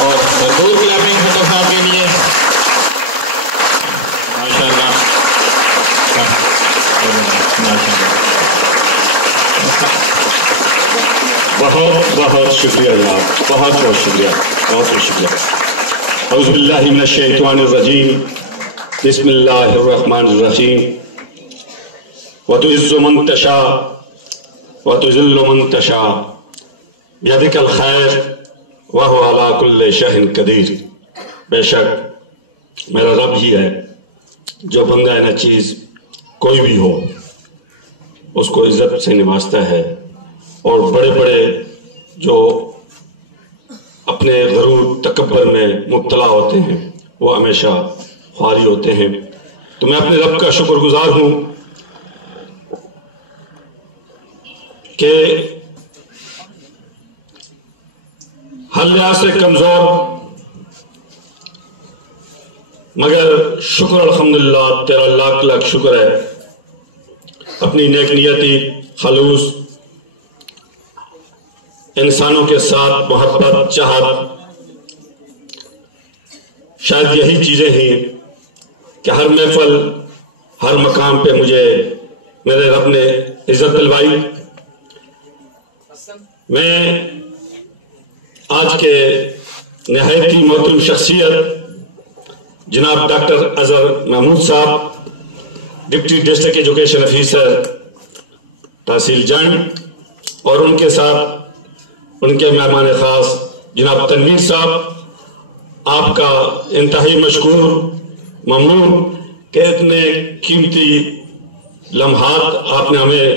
اور بھرپور کلاپنگ خطر صاحب کے لیے ماشاءاللہ بہت بہت شکریہ جناب، بہت بہت شکریہ، بہت بہت شکریہ۔ اعوذ باللہ من الشیطان الرجیم، بسم اللہ الرحمن الرحیم۔ وتعز من تشاء وتذل من تشاء بیدک الخیر وہو علی کل شیء قدیر۔ بے شک میرا رب ہی ہے جو بندہ نہ چیز کوئی بھی ہو اس کو عزت سے نوازتا ہے، اور بڑے بڑے جو اپنے غرور تکبر میں مبتلا ہوتے ہیں وہ ہمیشہ خواری ہوتے ہیں۔ تو میں اپنے رب کا شکر گزار ہوں کہ ہر لحاظ سے کمزور مگر شکر الحمدللہ تیرا لاکھ لاکھ شکر ہے، اپنی نیک نیتی، خلوص، انسانوں کے ساتھ محبت، چاہت، شاید یہی چیزیں ہیں کہ ہر محفل، ہر مقام پہ مجھے میرے رب نے عزت دلوائی۔ میں آج کے نہایت ہی محترم شخصیت جناب ڈاکٹر اظہر محمود صاحب، ڈپٹی ڈسٹرکٹ ایجوکیشن آفیسر تحصیل جنڈ، اور ان کے ساتھ ان کے مہمان خاص جناب تنویر صاحب، آپ کا انتہائی مشکور، ممنون کہ اتنے قیمتی لمحات آپ نے ہمیں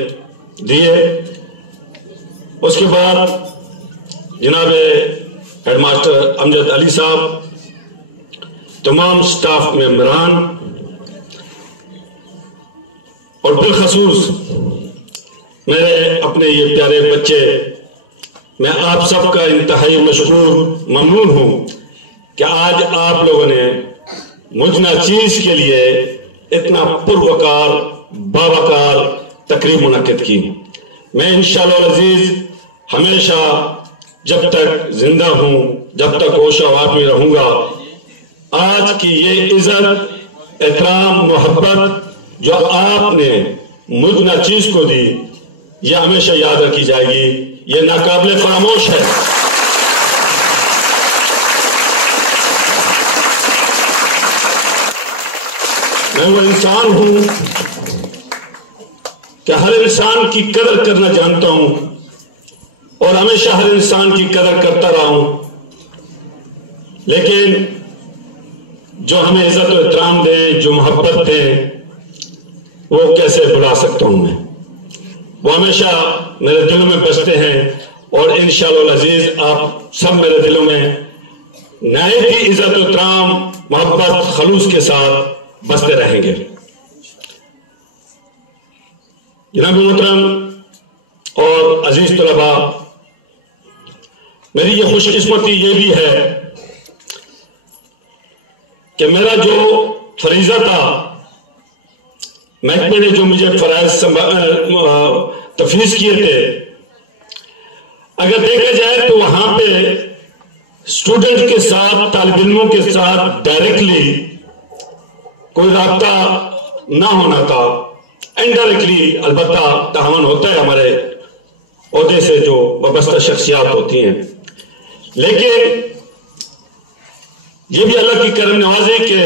دیے۔ اس کے بعد جناب ہیڈ ماسٹر امجد علی صاحب، تمام سٹاف ممبران، اور بالخصوص میرے اپنے یہ پیارے بچے، میں آپ سب کا انتہائی مشکور، ممنون ہوں کہ آج آپ لوگوں نے مجھ ناچیز کے لیے اتنا پروکار، باوقار تقریب منعقد کی۔ میں انشاءاللہ العزیز ہمیشہ جب تک زندہ ہوں، جب تک ہوش و حواس میں رہوں گا، آج کی یہ عزت، احترام، محبت جو آپ نے مجھ ناچیز کو دی، یہ ہمیشہ یاد رکھی جائے گی، یہ ناقابل فراموش ہے۔ میں وہ انسان ہوں کہ ہر انسان کی قدر کرنا جانتا ہوں، اور ہمیشہ ہر انسان کی قدر کرتا رہا ہوں، لیکن جو ہمیں عزت و احترام دے، جو محبت دے، وہ کیسے بھلا سکتا ہوں میں؟ وہ ہمیشہ میرے دلوں میں بستے ہیں، اور انشاءاللہ العزیز آپ سب میرے دلوں میں نہایت ہی عزت و احترام، محبت، خلوص کے ساتھ بستے رہیں گے۔ جناب محترم اور عزیز طلباء، میری یہ خوش قسمتی یہ بھی ہے کہ میرا جو فریضہ تھا، محکمے نے جو مجھے فرائض تفویض کیے تھے، اگر دیکھا جائے تو وہاں پہ اسٹوڈنٹ کے ساتھ، طالب علموں کے ساتھ ڈائریکٹلی کوئی رابطہ نہ ہونا تھا، انڈائریکٹلی البتہ تعاون ہوتا ہے ہمارے عہدے سے جو وابستہ شخصیات ہوتی ہیں، لیکن یہ بھی اللہ کی کرم نوازی کہ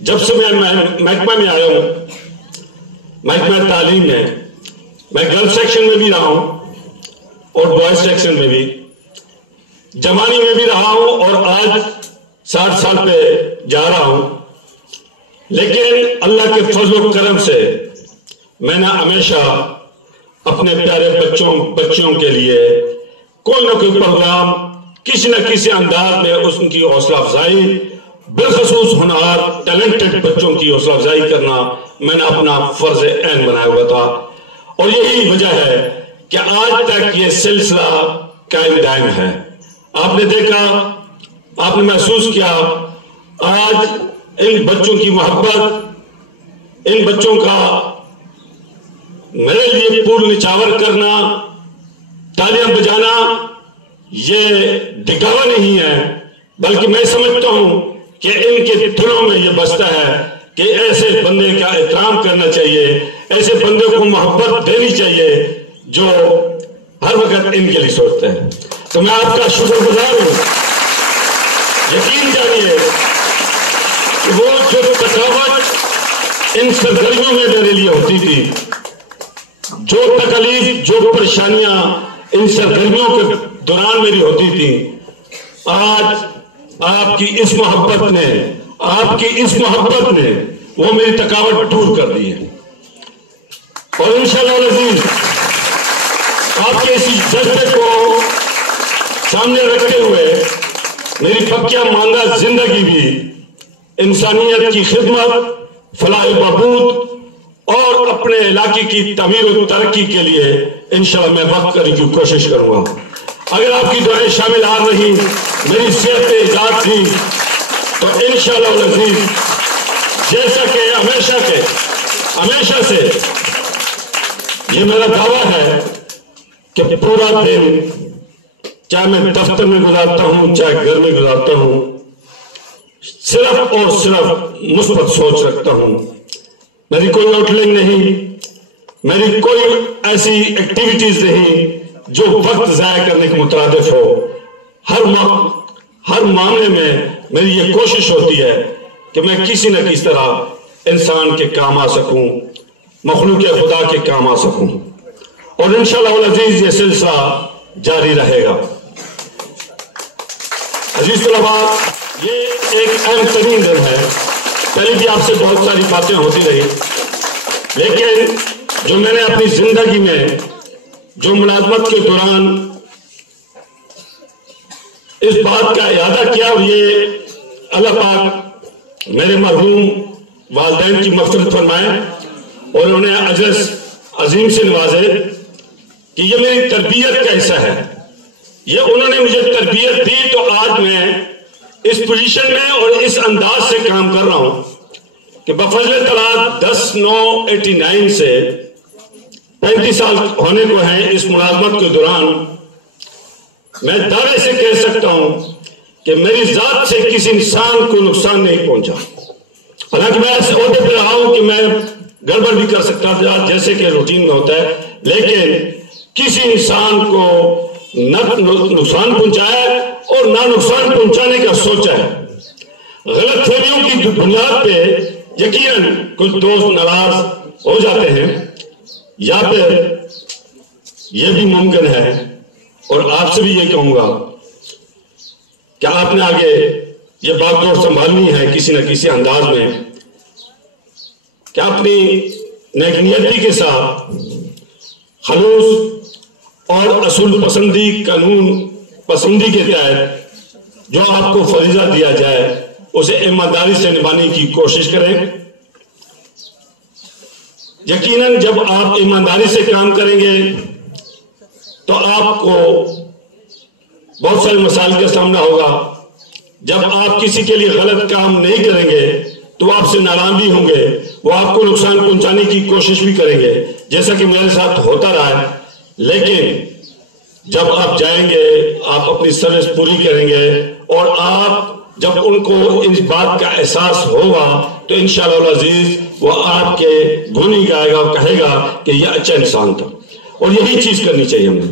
جب سے میں محکمہ میں آیا ہوں، محکمہ تعلیم میں گرل سیکشن میں بھی رہا ہوں اور بوائز سیکشن میں بھی، جوانی میں بھی رہا ہوں، اور آج 60 سال پہ جا رہا ہوں، لیکن اللہ کے فضل و کرم سے میں نے ہمیشہ اپنے پیارے بچوں کے لیے کوئی نہ کوئی پروگرام کسی نہ کسی انداز میں اس کی حوصلہ افزائی، بالخصوص ہنار ٹیلنٹڈ بچوں کی حوصلہ افزائی کرنا میں نے اپنا فرض عین بنایا ہوا تھا، اور یہی وجہ ہے کہ آج تک یہ سلسلہ قائم دائم ہے۔ آپ نے دیکھا، آپ نے محسوس کیا، آج ان بچوں کی محبت، ان بچوں کا میرے لیے پور نچاور کرنا، تالیاں بجانا، یہ دکھاوا نہیں ہے، بلکہ میں سمجھتا ہوں کہ ان کے دلوں میں یہ بستا ہے کہ ایسے بندے کا احترام کرنا چاہیے، ایسے بندے کو محبت دینی چاہیے جو ہر وقت ان کے لیے سوچتا ہے۔ تو میں آپ کا شکر گزار ہوں۔ یقین جانیے کہ وہ جو تھکاوٹ ان سرگرمیوں میں میرے لیے ہوتی تھی، جو تکلیف، جو پریشانیاں ان سرگرمیوں کے دوران میری ہوتی تھی، آج آپ کی اس محبت نے، آپ کی اس محبت نے وہ میری تھکاوٹ دور کر دی ہے۔ اور انشاءاللہ العزیز آپ کے اسی جذبے کو سامنے رکھتے ہوئے میری پکیا ماندہ زندگی بھی انسانیت کی خدمت، فلاح و بہبود اور اپنے علاقے کی تعمیر و ترقی کے لیے انشاءاللہ میں وقت کرنے کی کوشش کروں گا۔ اگر آپ کی دعائیں شامل آ رہی، میری صحت ایجاد تھی، تو انشاءاللہ العزیز جیسا کہ ہمیشہ سے یہ میرا دعویٰ ہے کہ پورا دن چاہے میں دفتر میں گزارتا ہوں، چاہے گھر میں گزارتا ہوں، صرف اور صرف مثبت سوچ رکھتا ہوں۔ میری کوئی آؤٹلنگ نہیں، میری کوئی ایسی ایکٹیویٹیز نہیں جو وقت ضائع کرنے کے مترادف ہو۔ ہر معاملے میں میری یہ کوشش ہوتی ہے کہ میں کسی نہ کسی طرح انسان کے کام آ سکوں، مخلوق خدا کے کام آ سکوں، اور انشاءاللہ العزیز یہ سلسلہ جاری رہے گا۔ عزیز طلباء، یہ ایک اہم ترین دن ہے۔ پہلے بھی آپ سے بہت ساری باتیں ہوتی رہی، لیکن جو میں نے اپنی زندگی میں جو ملازمت کے دوران اس بات کا اعادہ کیا، اور یہ اللہ پاک میرے مرحوم والدین کی مغفرت فرمائے اور انہیں اجر عظیم سے نوازے کہ یہ میری تربیت کا حصہ ہے۔ یہ انہوں نے مجھے تربیت دی تو آج میں اس پوزیشن میں اور اس انداز سے کام کر رہا ہوں کہ بفضل تعالیٰ 10/9/89 سے 35 سال ہونے کو ہیں اس ملازمت کے دوران میں دعوے سے کہہ سکتا ہوں کہ میری ذات سے کسی انسان کو نقصان نہیں پہنچا۔ حالانکہ میں ایسے عہدے پہ رہا ہوں کہ میں گڑبڑ بھی کر سکتا تھا جیسے کہ روٹین میں ہوتا ہے، لیکن کسی انسان کو نہ نقصان پہنچایا اور نہ نقصان پہنچانے کا سوچا ہے۔ غلط فہمیوں کی بنیاد پہ یقیناً کچھ دوست ناراض ہو جاتے ہیں، یا پھر یہ بھی ممکن ہے، اور آپ سے بھی یہ کہوں گا کہ آپ نے آگے یہ بات دور سنبھالنی ہے کسی نہ کسی انداز میں کہ اپنی نیک نیتی کے ساتھ خلوص اور اصول پسندی، قانون پسندی کے تحت جو آپ کو فریضہ دیا جائے اسے ایمانداری سے نبھانے کی کوشش کریں۔ یقیناً جب آپ ایمانداری سے کام کریں گے تو آپ کو بہت سارے مسائل کا سامنا ہوگا۔ جب آپ کسی کے لیے غلط کام نہیں کریں گے تو آپ سے ناراض بھی ہوں گے، وہ آپ کو نقصان پہنچانے کی کوشش بھی کریں گے، جیسا کہ میرے ساتھ ہوتا رہا ہے۔ لیکن جب آپ جائیں گے، آپ اپنی سروس پوری کریں گے، اور آپ جب ان کو اس بات کا احساس ہوگا تو انشاءاللہ العزیز وہ آپ کے گن ہی گائے گا اور کہے گا کہ یہ اچھا انسان تھا، اور یہی چیز کرنی چاہیے ہمیں۔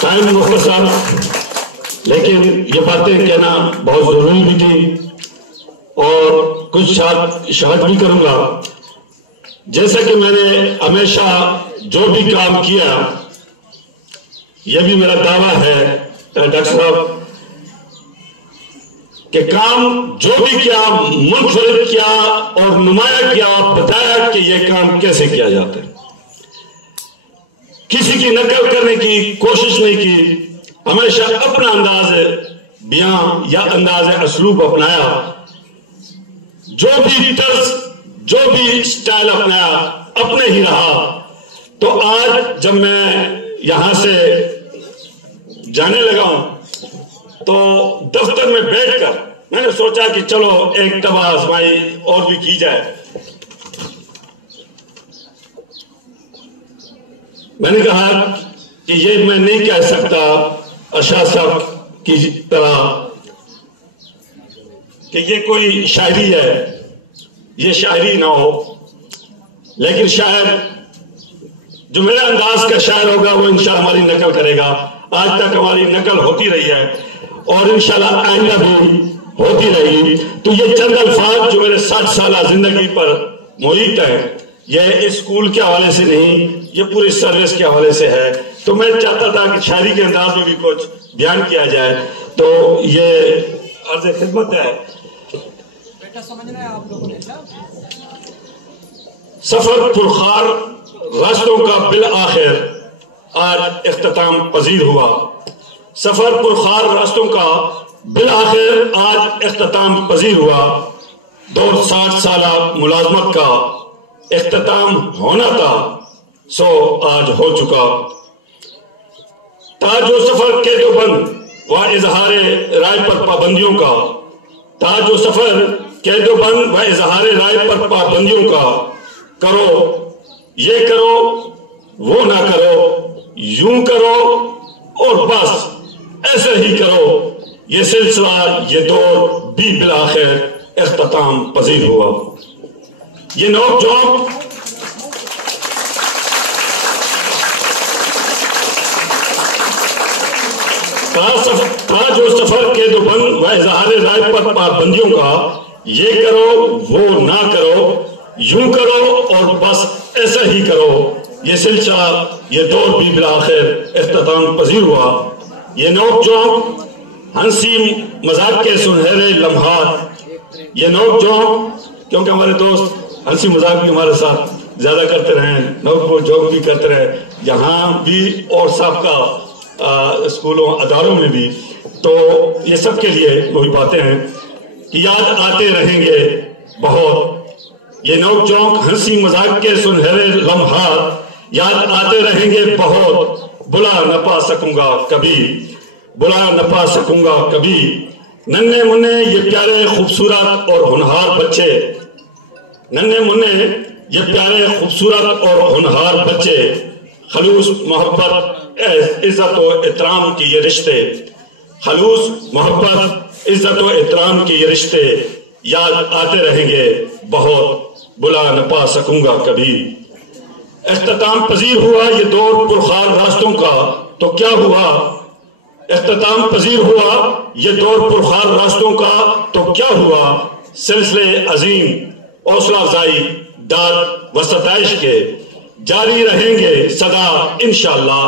ٹائم مختصر، لیکن یہ باتیں کہنا بہت ضروری بھی تھی، اور کچھ شارٹ بھی کروں گا۔ جیسا کہ میں نے ہمیشہ جو بھی کام کیا، یہ بھی میرا دعویٰ ہے ڈاکٹر صاحب کہ کام جو بھی کیا منفرد کیا اور نمایاں کیا، بتایا کہ یہ کام کیسے کیا جاتا ہے۔ کسی کی نقل کرنے کی کوشش نہیں کی، ہمیشہ اپنا انداز بیان یا انداز اسلوب اپنایا، جو بھی طرز، جو بھی سٹائل اپنایا اپنے ہی رہا۔ تو آج جب میں یہاں سے جانے لگا ہوں تو دفتر میں بیٹھ کر میں نے سوچا کہ چلو ایک طبع آزمائی اور بھی کی جائے۔ میں نے کہا کہ یہ میں نہیں کہہ سکتا ارشاد صاحب کی طرح کہ یہ کوئی شاعری ہے، یہ شاعری نہ ہو، لیکن شاعر جو میرے انداز کا شاعر ہوگا وہ انشاءاللہ ہماری نقل کرے گا. آج تک ہماری نقل ہوتی رہی ہے اور انشاءاللہ آئندہ بھی ہوتی رہے گی. تو یہ چند الفاظ جو میرے 60 سالہ زندگی پر محیط ہیں، یہ اسکول کے حوالے سے نہیں، یہ پوری سروس کے حوالے سے ہے. تو میں چاہتا تھا کہ شاعری کے انداز میں بھی کچھ بیان کیا جائے. تو یہ عرض خدمت ہے. سفر پرخار راستوں کا بالآخر آج اختتام پذیر ہوا. سفر پرخار راستوں کا بالآخر آج اختتام پذیر ہوا. دور 60 سالہ ملازمت کا اختتام ہونا تھا، سو آج ہو چکا. تاج و سفر کے دو بند و اظہار رائے پر پابندیوں کا، تاج و سفر کے دو بند و اظہار رائے پر پابندیوں کا، کرو یہ کرو وہ نہ کرو، یوں کرو اور بس ایسے ہی کرو. یہ سلسلہ یہ دور بھی بالآخر اختتام پذیر ہوا. یہ نوک جھونک تاج و سفر کے دو بند و اظہار رائے پر پابندیوں کا، یہ کرو وہ نہ کرو، یوں کرو اور بس ایسا ہی کرو. یہ سلسلہ یہ دور بھی بالآخر اختتام پذیر ہوا. یہ نوک جھونک ہنسی مذاق کے سنہرے لمحات، یہ نوک جھونک کیونکہ ہمارے دوست ہنسی مذاق بھی ہمارے ساتھ زیادہ کرتے رہے، نوک جھونک بھی کرتے رہے یہاں بھی اور سابقہ اسکولوں اداروں میں بھی. تو یہ سب کے لیے وہی باتیں ہیں کہ یاد آتے رہیں گے بہت. یہ نوک جھونک ہنسی مذاق کے سنہرے لمحات یاد آتے رہیں گے بہت. بلا نہ پا سکوں گا کبھی، بلا نہ پا سکوں گا کبھی. ننھے منھے یہ پیارے خوبصورت اور ہونہار بچے، ننھے منھے یہ پیارے خوبصورت اور ہونہار بچے، خلوص محبت عزت و احترام کے یہ رشتے، خلوص محبت عزت و احترام کے یہ رشتے یاد آتے رہیں گے بہت. بلا نہ پا سکوں گا کبھی. اختتام پذیر ہوا یہ دور پرخار راستوں کا، تو کیا ہوا؟ اختتام پذیر ہوا یہ دور پرخار راستوں کا، تو کیا ہوا؟ سلسلے عظیم حوصلہ افزائی داد و ستائش کے جاری رہیں گے صدا انشاءاللہ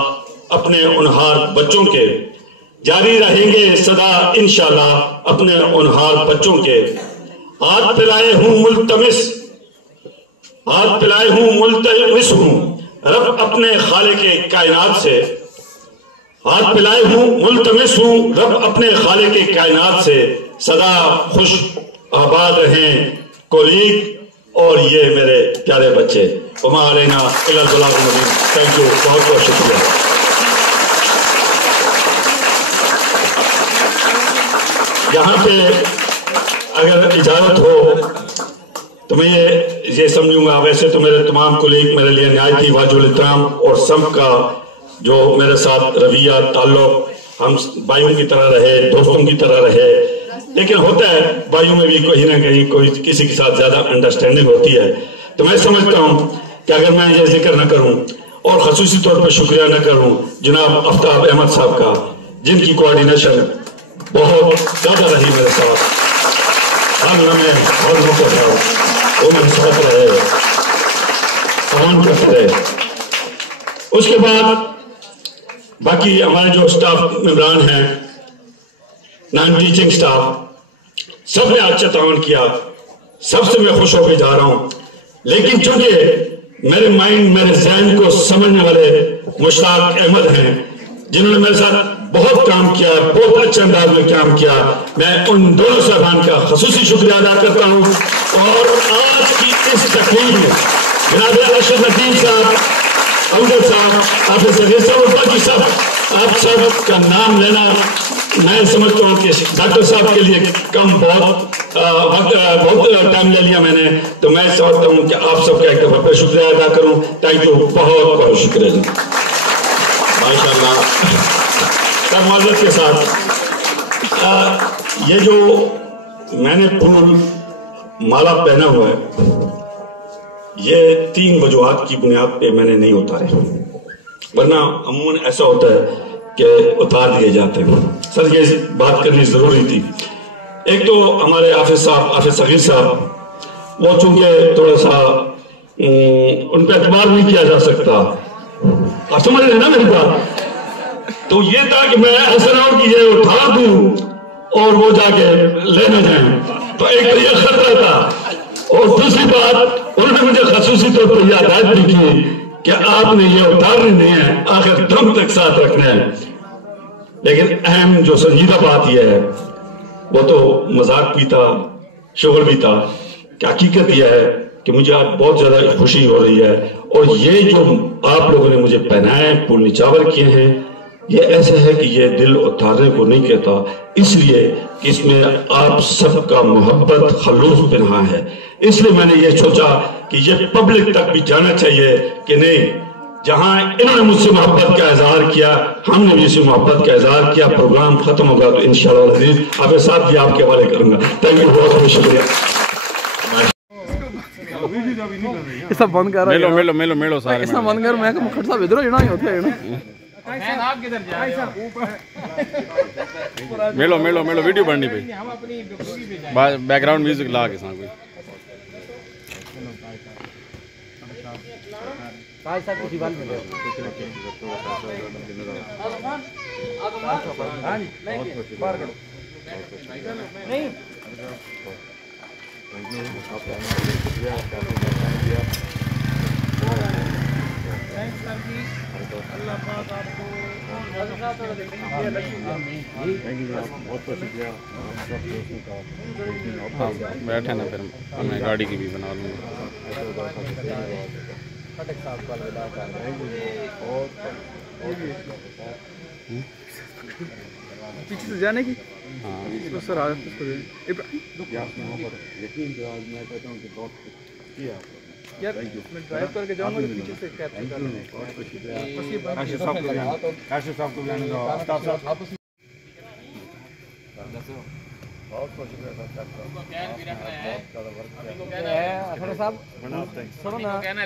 اپنے ہونہار بچوں کے، جاری رہیں گے صدا انشاءاللہ اپنے ہونہار بچوں کے. ہاتھ پھیلائے ہوں ملتمس، ہاتھ پھیلائے ہوں ملتمس ہوں رب اپنے خالق کائنات سے، ہاتھ پھیلائے ہوں ملتمس ہوں رب اپنے خالق کائنات سے. سدا خوش آباد رہیں کولیگ اور یہ میرے پیارے بچے. وما علینا الا البلاغ المبین. تھینک یو، بہت بہت شکریہ. یہاں پہ اگر اجازت ہو تو میں یہ سمجھوں گا، ویسے تو میرے تمام کولیگ میرے لیے نہایت واجب الاحترام اور سب کا جو میرے ساتھ رویہ تعلق ہم بھائیوں کی طرح رہے، دوستوں کی طرح رہے، لیکن ہوتا ہے بھائیوں میں بھی کہیں نہ کہیں کوئی کسی کے ساتھ زیادہ انڈرسٹینڈنگ ہوتی ہے. تو میں سمجھتا ہوں کہ اگر میں یہ ذکر نہ کروں اور خصوصی طور پر شکریہ نہ کروں جناب آفتاب احمد صاحب کا، جن کی کوارڈینیشن بہت زیادہ رہی میرے ساتھ، ہر لمحے ہر موقع وہ میرے ساتھ رہے، کام کرتے رہے. اس کے بعد باقی ہمارے جو اسٹاف ممبران ہیں، نان ٹیچنگ اسٹاف، سب نے اچھا تعاون کیا، سب سے میں خوش ہو کے جا رہا ہوں. لیکن چونکہ میرے مائنڈ میرے ذہن کو سمجھنے والے مشتاق احمد ہیں جنہوں نے میرے ساتھ بہت کام کیا، بہت اچھے انداز میں کام کیا، میں ان دونوں صاحبان کا خصوصی شکریہ ادا کرتا ہوں. اور آج کی اس تقریب میں جناب اشرف ندیم صاحب، امجد صاحب، حافظ صغیر صاحب اور باقی سب، آپ سب کا نام لینا میں سمجھتا ہوں کہ ڈاکٹر صاحب کے لیے کم بہت وقت بہت ٹائم لے لیا میں نے، تو میں سمجھتا ہوں کہ آپ سب کا ایک دفعہ پہ شکریہ ادا کروں. تھینک یو، بہت بہت شکریہ جی. ماشاء اللہ. سر معذرت کے ساتھ یہ جو میں نے پھول مالا پہنا ہوا ہے، یہ 3 وجوہات کی بنیاد پہ میں نے نہیں اتارے، ورنہ عموماً ایسا ہوتا ہے کہ اتار دیے جاتے ہیں. سر یہ بات کرنی ضروری تھی. ایک تو ہمارے حافظ صغیر صاحب، وہ چونکہ تھوڑا سا ان پہ اعتبار نہیں کیا جا سکتا، آپ سمجھ رہے ہیں نا میری بات؟ تو یہ تھا کہ میں ایسا نہ ہو کہ یہ اٹھا دوں اور وہ جا کے لے نہ جائیں، تو ایک تو یہ خطرہ تھا. اور دوسری بات، انہوں نے مجھے خصوصی طور پر یہ ہدایت بھی کی کہ آپ نے یہ اتارنے نہیں ہے، آخر دم تک ساتھ رکھنا ہے. لیکن اہم جو سنجیدہ بات یہ ہے، وہ تو مذاق بھی تھا، شغل بھی تھا، کہ حقیقت یہ ہے کہ مجھے آج بہت زیادہ خوشی ہو رہی ہے. اور یہ جو آپ لوگوں نے مجھے پہنائے، پھول نچاور کیے ہیں، یہ ایسا ہے کہ یہ دل اتارنے کو نہیں کہتا، اس لیے کہ اس میں آپ سب کا محبت خلوص پنہاں ہے. اس لیے میں نے یہ سوچا کہ یہ پبلک تک بھی جانا چاہیے کہ نہیں، جہاں انہوں نے مجھ سے محبت کا اظہار کیا، ہم نے بھی اسے محبت کا اظہار کیا. پروگرام ختم ہوگا تو انشاءاللہ العزیز آپ ساتھ بھی آپ کے حوالے کروں گا. تھینک یو، بہت بہت شکریہ. ایسا بند کر رہا ہے، میلو سارے ایسا بند کر، میں کہ مکھڑ صاحب ادھر جنا ہی ہوتا ہے نا. میلو ویڈیو بننی پئی، بیک گراؤنڈ میوزک لا کے سان کوئی. بیٹھے نا، پھر میں گاڑی کی بھی بنا لوں گا. پیچھے سے جانے کی سر آ یار، میں ڈرائیو کر کے جاؤں گا، پیچھے سے کیپچر کر لیں.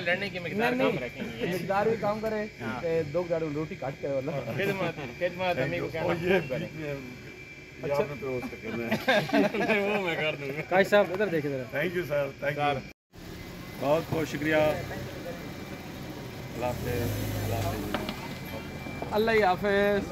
لڑنے کی مقدار بھی کام کرے، 2 گاڑی روٹی کاٹ کے کاش صاحب ادھر دیکھے ذرا. Thank you sir, thank you, بہت بہت شکریہ. اللہ حافظ. اللہ حافظ.